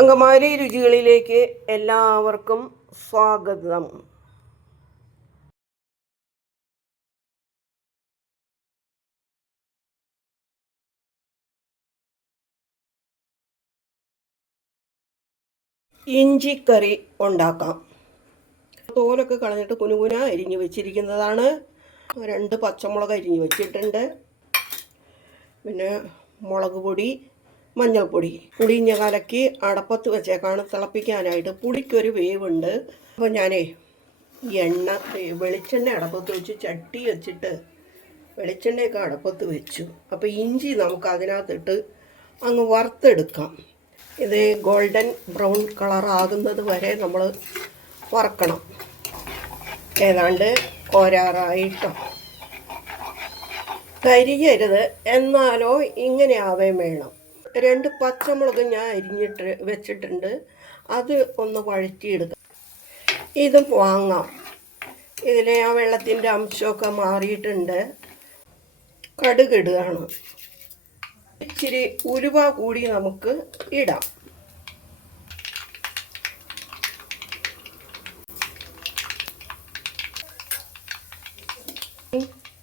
അങ്കമാലി രുചികളിലേക്ക് എല്ലാവർക്കും സ്വാഗതം. ഇഞ്ചിക്കറി ഉണ്ടാക്കാം. തോലൊക്കെ കളഞ്ഞിട്ട് കുനുകുന അരിഞ്ഞ് വെച്ചിരിക്കുന്നതാണ്. രണ്ട് പച്ചമുളക് അരിഞ്ഞ് വെച്ചിട്ടുണ്ട്. പിന്നെ മുളക് പൊടി മഞ്ഞൾപ്പൊടി. പുളിഞ്ഞ കലക്കി അടപ്പത്ത് വെച്ചേക്കാണ് തിളപ്പിക്കാനായിട്ട് പുളിക്കൊരു വേവുണ്ട്. അപ്പോൾ ഞാനേ എണ്ണ വെളിച്ചെണ്ണ അടപ്പത്ത് വെച്ച് ചട്ടി വെച്ചിട്ട് വെളിച്ചെണ്ണയൊക്കെ അടപ്പത്ത് വെച്ചു. അപ്പോൾ ഇഞ്ചി നമുക്ക് അതിനകത്തിട്ട് അങ്ങ് വറുത്തെടുക്കാം. ഇത് ഗോൾഡൻ ബ്രൗൺ കളറാകുന്നത് വരെ നമ്മൾ വറക്കണം. ഏതാണ്ട് കോരാറായിട്ടോ. കരിയരുത്. എന്നാലോ ഇങ്ങനെ ആവേം വേണം. രണ്ട് പച്ചമുളക് ഞാൻ അരിഞ്ഞിട്ട് വെച്ചിട്ടുണ്ട്. അത് ഒന്ന് വഴറ്റിയെടുക്കാം. ഇതും വാങ്ങാം. ഇതിലെ ആ വെള്ളത്തിന്റെ അംശമൊക്കെ മാറിയിട്ടുണ്ട്. കടുകിടുകയാണ് ഇച്ചിരി ഉലുവ കൂടി നമുക്ക് ഇടാം.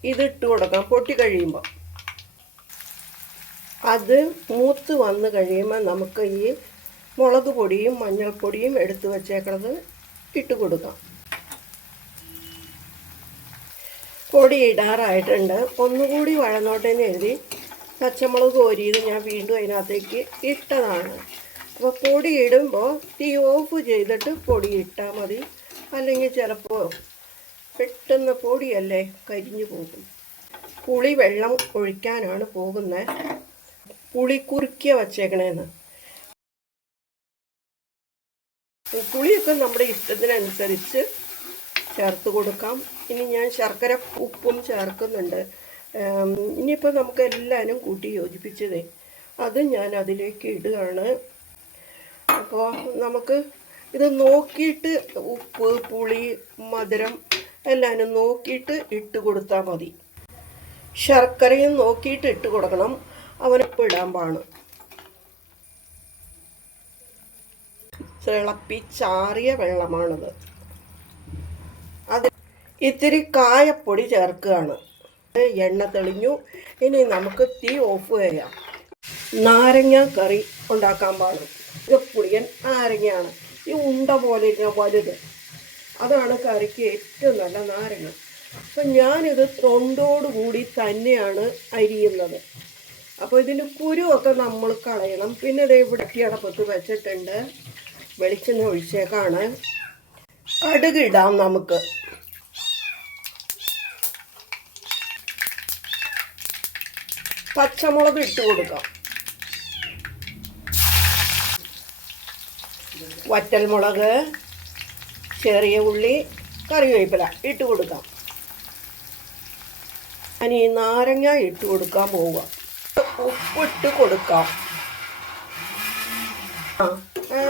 ഇതിട്ട് കൊടുക്കാം. പൊട്ടി കഴിയുമ്പോൾ അത് മൂത്ത് വന്ന് കഴിയുമ്പോൾ നമുക്ക് ഈ മുളക് പൊടിയും മഞ്ഞൾപ്പൊടിയും എടുത്ത് വച്ചേക്കണത് ഇട്ട് കൊടുക്കാം. പൊടി ഇടാറായിട്ടുണ്ട്. ഒന്നുകൂടി വഴന്നോട്ടേന്ന് എഴുതി പച്ചമുളക് കോരിയത് ഞാൻ വീണ്ടും അതിനകത്തേക്ക് ഇട്ടതാണ്. അപ്പോൾ പൊടി ഇടുമ്പോൾ തീ ഓഫ് ചെയ്തിട്ട് പൊടി ഇട്ടാൽ മതി. അല്ലെങ്കിൽ ചിലപ്പോൾ പെട്ടെന്ന് പൊടിയല്ലേ കരിഞ്ഞു പോകും. പുളി വെള്ളം ഒഴിക്കാനാണ് പോകുന്നത് പുളി കുറുക്കിയ വച്ചേക്കണേന്ന്. പുളിയൊക്കെ നമ്മുടെ ഇഷ്ടത്തിനനുസരിച്ച് ചേർത്ത് കൊടുക്കാം. ഇനി ഞാൻ ശർക്കര ഉപ്പും ചേർക്കുന്നുണ്ട്. ഇനിയിപ്പോൾ നമുക്ക് എല്ലാവരും കൂട്ടി യോജിപ്പിച്ചതേ അത് ഞാൻ അതിലേക്ക് ഇടുകയാണ്. അപ്പോൾ നമുക്ക് ഇത് നോക്കിയിട്ട് ഉപ്പ് പുളി മധുരം എല്ലാവരും നോക്കിയിട്ട് ഇട്ട് കൊടുത്താൽ മതി. ശർക്കരയും നോക്കിയിട്ട് ഇട്ട് കൊടുക്കണം. അവനൊപ്പം ഇടാൻ പാണ് തിളപ്പിച്ചാറിയ വെള്ളമാണത്. അത് ഇത്തിരി കായപ്പൊടി ചേർക്കുകയാണ്. എണ്ണ തെളിഞ്ഞു. ഇനി നമുക്ക് തീ ഓഫ് ചെയ്യാം. നാരങ്ങ കറി ഉണ്ടാക്കാൻ പാടും. ഇത് പുളിയൻ നാരങ്ങയാണ്. ഈ ഉണ്ട പോലെ ഇരിക്കുന്ന വലുത്. അതാണ് കറിക്ക് ഏറ്റവും നല്ല നാരങ്ങ. അപ്പം ഞാനിത് തൊണ്ടോടുകൂടി തന്നെയാണ് അരിയുന്നത്. അപ്പോൾ ഇതിന്റെ കുരുവൊക്കെ നമ്മൾ കളയണം. പിന്നെ ഇത് ഇവിടെ അടപ്പത്ത് വെച്ചിട്ടുണ്ട്. വെളിച്ചെണ്ണ ഒഴിച്ചേക്കാണ്. കടുക് ഇടാം നമുക്ക്. പച്ചമുളക് ഇട്ട് കൊടുക്കാം. വറ്റൽമുളക് ചെറിയ ഉള്ളി കറിവേപ്പില ഇട്ട് കൊടുക്കാം. ഇനി നാരങ്ങ ഇട്ട് കൊടുക്കാൻ പോവുക. ഉപ്പിട്ട് കൊടുക്കാം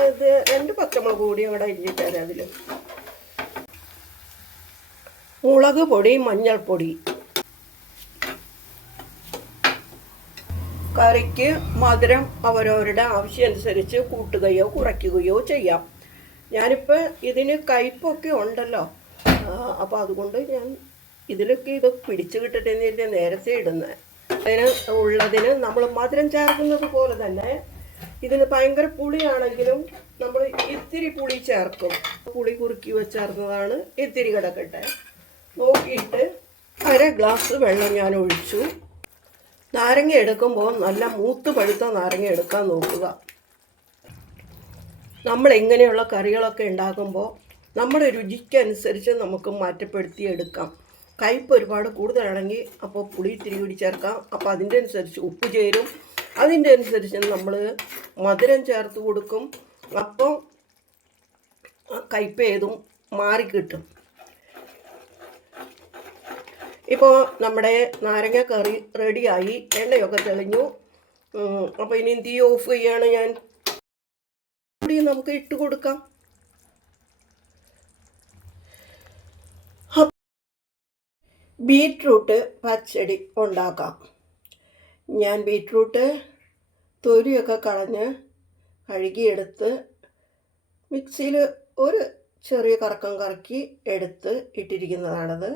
ഇത് രണ്ട് പച്ചമുളക് കൂടി അവിടെ ഇരിഞ്ഞിട്ട് തരാം അതിൽ മുളക് പൊടി മഞ്ഞൾപ്പൊടി. കറിക്ക് മധുരം അവരവരുടെ ആവശ്യമനുസരിച്ച് കൂട്ടുകയോ കുറയ്ക്കുകയോ ചെയ്യാം. ഞാനിപ്പോൾ ഇതിന് കയ്പൊക്കെ ഉണ്ടല്ലോ. അപ്പോൾ അതുകൊണ്ട് ഞാൻ ഇതിലൊക്കെ ഇത് പിടിച്ചു കിട്ടട്ടെ നേരത്തെ ഇടുന്നത് അതിന് ഉള്ളതിന് നമ്മൾ മധുരം ചേർക്കുന്നത് പോലെ തന്നെ ഇതിന് ഭയങ്കര പുളിയാണെങ്കിലും നമ്മൾ ഇത്തിരി പുളി ചേർക്കും. പുളി കുറുക്കി വെച്ചേർന്നതാണ്. ഇത്തിരി കിടക്കട്ടെ. നോക്കിയിട്ട് അര ഗ്ലാസ് വെള്ളം ഞാൻ ഒഴിച്ചു. നാരങ്ങ എടുക്കുമ്പോൾ നല്ല മൂത്ത് പഴുത്ത നാരങ്ങ എടുക്കാൻ നോക്കുക. നമ്മൾ ഇങ്ങനെയുള്ള കറികളൊക്കെ ഉണ്ടാക്കുമ്പോൾ നമ്മുടെ രുചിക്കനുസരിച്ച് നമുക്ക് മാറ്റപ്പെടുത്തി എടുക്കാം കയ്പ് ഒരുപാട് കൂടുതലാണെങ്കിൽ അപ്പോൾ പുളി ഇത്തിരി കൂടി ചേർക്കാം. അപ്പോൾ അതിന്റെ അനുസരിച്ച് ഉപ്പ് ചേരും. അതിന്റെ അനുസരിച്ച് നമ്മൾ മധുരം ചേർത്ത് കൊടുക്കും. അപ്പോൾ കയ്പ് ഏതും മാറിക്കിട്ടും ഇപ്പോൾ നമ്മുടെ നാരങ്ങ കറി റെഡിയായി. എണ്ണയൊക്കെ തെളിഞ്ഞു. അപ്പോൾ ഇനി തീ ഓഫ് ചെയ്യാണ് ഞാൻ. നമുക്ക് ഇട്ട് കൊടുക്കാം. ബീറ്റ്റൂട്ട് പച്ചടി ഉണ്ടാക്കാം. ഞാൻ ബീറ്റ്റൂട്ട് തൊലിയൊക്കെ കളഞ്ഞ് കഴുകിയെടുത്ത് മിക്സിയിൽ ഒരു ചെറിയ കറക്കം കറക്കി എടുത്ത് ഇട്ടിരിക്കുന്നതാണത്.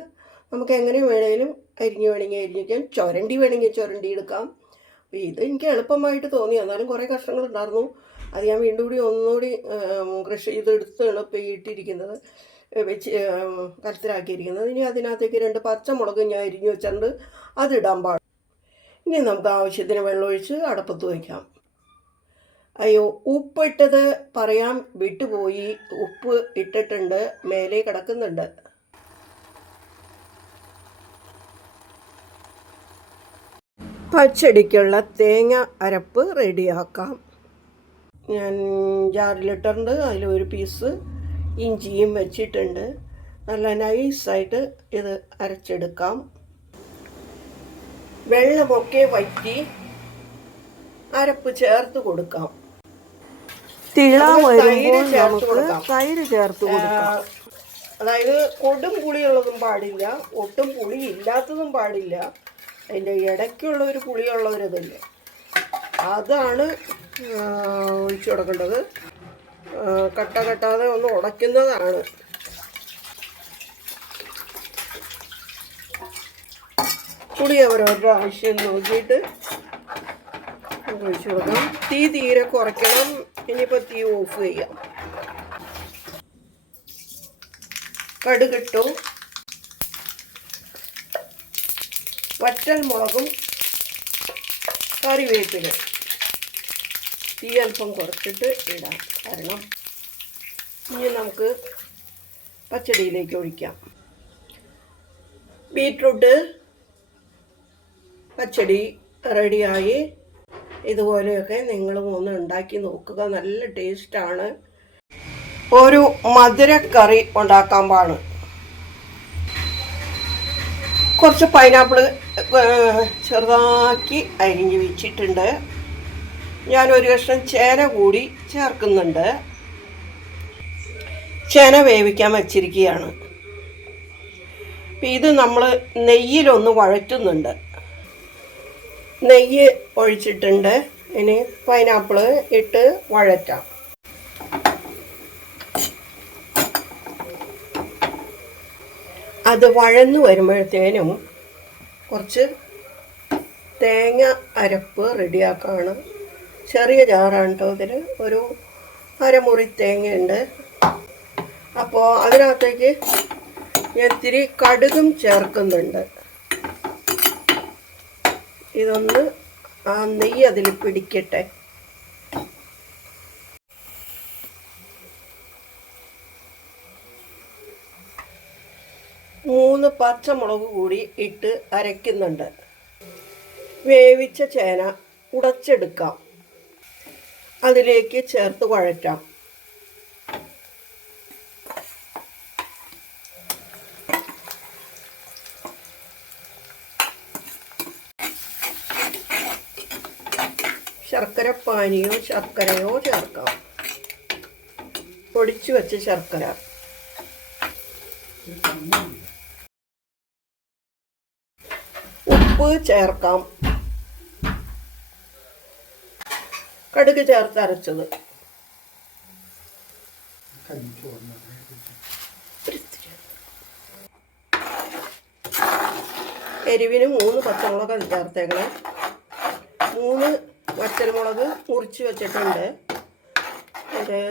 നമുക്ക് എങ്ങനെ വേണമെങ്കിലും അരിഞ്ഞ് വേണമെങ്കിൽ അരിഞ്ഞിരിക്കാം ചുരണ്ടി വേണമെങ്കിൽ ചുരണ്ടി എടുക്കാം. ഇത് എനിക്ക് എളുപ്പമായിട്ട് തോന്നി. എന്നാലും കുറേ കഷ്ണങ്ങൾ ഉണ്ടായിരുന്നു അത് ഞാൻ വീണ്ടും കൂടി ഒന്നുകൂടി കൃഷി ചെയ്ത് എളുപ്പം എളുപ്പിയിട്ടിരിക്കുന്നത് വെച്ച് കലത്തിലാക്കിയിരിക്കുന്നത് ഇനി അതിനകത്തേക്ക് രണ്ട് പച്ചമുളക് ഞാൻ അരിഞ്ഞു വെച്ചിട്ടുണ്ട്. അതിടാൻ പാടും ഇനി നമുക്ക് ആവശ്യത്തിന് വെള്ളമൊഴിച്ച് അടപ്പത്ത് വയ്ക്കാം. അയ്യോ ഉപ്പിട്ടത് പറയാൻ വിട്ടുപോയി. ഉപ്പ് ഇട്ടിട്ടുണ്ട്. മേലെ കിടക്കുന്നുണ്ട്. പച്ചടിക്കുള്ള തേങ്ങ അരപ്പ് റെഡിയാക്കാം. ഞാൻ ജാറിലിട്ടുണ്ട് അതിലൊരു പീസ് ഇഞ്ചിയും വെച്ചിട്ടുണ്ട്. നല്ല നൈസായിട്ട് ഇത് അരച്ചെടുക്കാം. വെള്ളമൊക്കെ വറ്റി അരപ്പ് ചേർത്ത് കൊടുക്കാം. തിള വരുമ്പോൾ ചേർത്ത് നമുക്ക്. തൈര് ചേർത്ത് കൊടുക്കാം. അതായത് കൊടും പുളിയുള്ളതും പാടില്ല. ഒട്ടും പുളി ഇല്ലാത്തതും പാടില്ല. അതിന്റെ ഇടയ്ക്കുള്ള ഒരു പുളിയുള്ളവരതല്ലേ. അതാണ് ഒഴിച്ചു കൊടുക്കേണ്ടത്. കട്ട കട്ടാതെ ഒന്ന് ഉടയ്ക്കുന്നതാണ്. പുളി അവരവരുടെ ആവശ്യം നോക്കിയിട്ട് ഒഴിച്ചു കൊടുക്കാം. തീ തീരെ കുറയ്ക്കണം. ഇനിയിപ്പോൾ തീ ഓഫ് ചെയ്യാം. കടുകിട്ടു വറ്റൽ മുളകും കറിവേപ്പില. തീ അല്പം കുറച്ചിട്ട് ഇടാം. കാരണം ഇനി നമുക്ക് പച്ചടിയിലേക്ക് ഒഴിക്കാം. ബീട്രൂട്ട് പച്ചടി റെഡിയായി. ഇതുപോലെയൊക്കെ നിങ്ങളും ഒന്ന് ഉണ്ടാക്കി നോക്കുക. നല്ല ടേസ്റ്റാണ്. ഒരു മധുരക്കറി ഉണ്ടാക്കാൻ പാണ് കുറച്ച് പൈനാപ്പിൾ ചെറുതാക്കി അരിഞ്ഞ് വെച്ചിട്ടുണ്ട്. ഞാൻ ഒരു കഷ്ണം ചേന കൂടി ചേർക്കുന്നുണ്ട്. ചേന വേവിക്കാൻ വച്ചിരിക്കുകയാണ്. ഇത് നമ്മൾ നെയ്യിലൊന്ന് വഴറ്റുന്നുണ്ട്. നെയ്യ് ഒഴിച്ചിട്ടുണ്ട്. ഇനി പൈനാപ്പിൾ ഇട്ട് വഴറ്റാം. അത് വഴന്നു വരുമ്പോഴത്തേനും കുറച്ച് തേങ്ങ അരപ്പ് റെഡിയാക്കാണ്. ചെറിയ ജാറാണ് കേട്ടോ ഇതിൽ ഒരു അരമുറി തേങ്ങയുണ്ട്. അപ്പോൾ അതിനകത്തേക്ക് ഞാൻ ഇത്തിരി കടുകും ചേർക്കുന്നുണ്ട്. ഇതൊന്ന് ആ നെയ്യ് അതിൽ പിടിക്കട്ടെ. മൂന്ന് പച്ചമുളക് കൂടി ഇട്ട് അരയ്ക്കുന്നുണ്ട്. വേവിച്ച ചേന ഉടച്ചെടുക്കാം. അതിലേക്ക് ചേർത്ത് വഴറ്റാം. ശർക്കര പാനിയോ ശർക്കരയോ ചേർക്കാം. പൊടിച്ചു വെച്ച ശർക്കര. ഉപ്പ് ചേർക്കാം. കടുക് ചേർത്ത് അരച്ചത്. എരിവിന് മൂന്ന് പച്ചമുളക് ചേർത്തേക്കണേ. മൂന്ന് വറ്റൽമുളക് മുറിച്ച് വെച്ചിട്ടുണ്ട്. ഒരു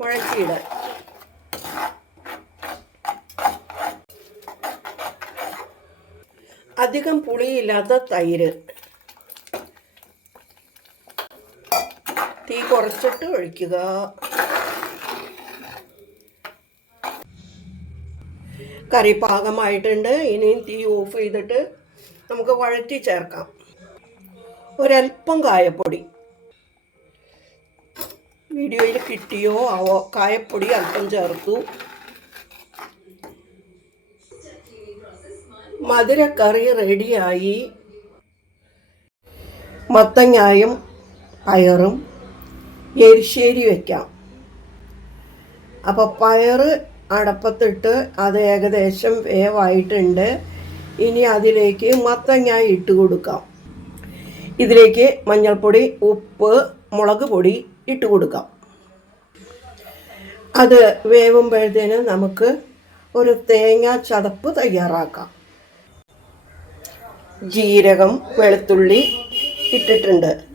മുഴച്ചിയുടെ അധികം പുളിയില്ലാത്ത തൈര്. തീ കുറച്ചിട്ട് ഒഴിക്കുക. കറി പാകമായിട്ടുണ്ട് ഇനിയും തീ ഓഫ് ചെയ്തിട്ട് നമുക്ക് വഴറ്റി ചേർക്കാം. ഒരല്പം കായപ്പൊടി. വീഡിയോയിൽ കിട്ടിയോ? ആവോ? കായപ്പൊടി അല്പം ചേർത്തു. മധുരക്കറി റെഡിയായി. മത്തങ്ങായും പയറും എരിശ്ശേരി വെക്കാം. അപ്പോൾ പയറ് അടപ്പത്തിട്ട് അത് ഏകദേശം വേവായിട്ടുണ്ട്. ഇനി അതിലേക്ക് മത്തങ്ങ ഇട്ട് കൊടുക്കാം. ഇതിലേക്ക് മഞ്ഞൾപ്പൊടി ഉപ്പ് മുളക് പൊടി ഇട്ട് കൊടുക്കാം. അത് വേവുമ്പോഴത്തേന് നമുക്ക് ഒരു തേങ്ങ ചതപ്പ് തയ്യാറാക്കാം. ജീരകം വെളുത്തുള്ളി ഇട്ടിട്ടുണ്ട്.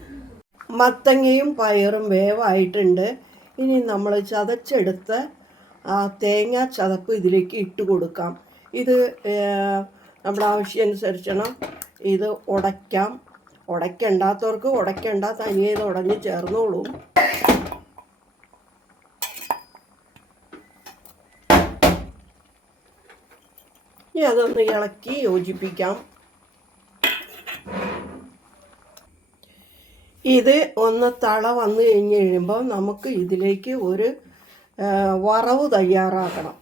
മത്തങ്ങയും പയറും വേവായിട്ടുണ്ട്. ഇനി നമ്മൾ ചതച്ചെടുത്ത് തേങ്ങ ചതപ്പ് ഇതിലേക്ക് ഇട്ട് കൊടുക്കാം. ഇത് നമ്മുടെ ആവശ്യമനുസരിച്ചണം ഇത് ഉടയ്ക്കാം. ഉടയ്ക്കണ്ടാത്തവർക്ക് ഉടയ്ക്കണ്ട തനിയെ ഇത് ഉടഞ്ഞ് ചേർന്നോളും. ഇനി അതൊന്ന് ഇളക്കി യോജിപ്പിക്കാം. ഇത് ഒന്ന് തള വന്നു കഴിഞ്ഞ് കഴിയുമ്പോൾ നമുക്ക് ഇതിലേക്ക് ഒരു വറവ് തയ്യാറാക്കണം.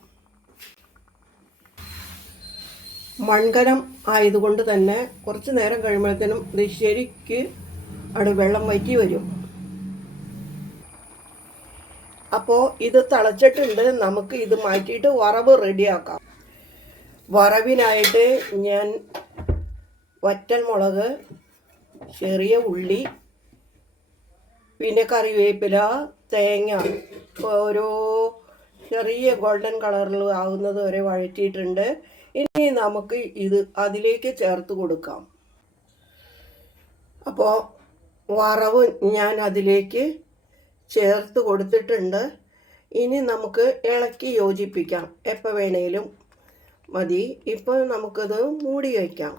മൺകരം ആയതുകൊണ്ട് തന്നെ കുറച്ച് നേരം കഴിയുമ്പോഴത്തേനും ഇത് ശരിക്ക് അവിടെ വെള്ളം വറ്റി വരും. അപ്പോൾ ഇത് തിളച്ചിട്ടുണ്ട് നമുക്ക് ഇത് മാറ്റിയിട്ട് വറവ് റെഡിയാക്കാം. വറവിനായിട്ട് ഞാൻ വറ്റൽ മുളക് ചെറിയ ഉള്ളി പിന്നെ കറിവേപ്പില തേങ്ങ ഓരോ ചെറിയ ഗോൾഡൻ കളറിൽ ആവുന്നത് വരെ വഴറ്റിയിട്ടുണ്ട്. ഇനി നമുക്ക് ഇത് അതിലേക്ക് ചേർത്ത് കൊടുക്കാം. അപ്പോൾ വറവ് ഞാൻ അതിലേക്ക് ചേർത്ത് കൊടുത്തിട്ടുണ്ട്. ഇനി നമുക്ക് ഇളക്കി യോജിപ്പിക്കാം. എപ്പോൾ വേണേലും മതി. ഇപ്പോൾ നമുക്കത് മൂടി വയ്ക്കാം.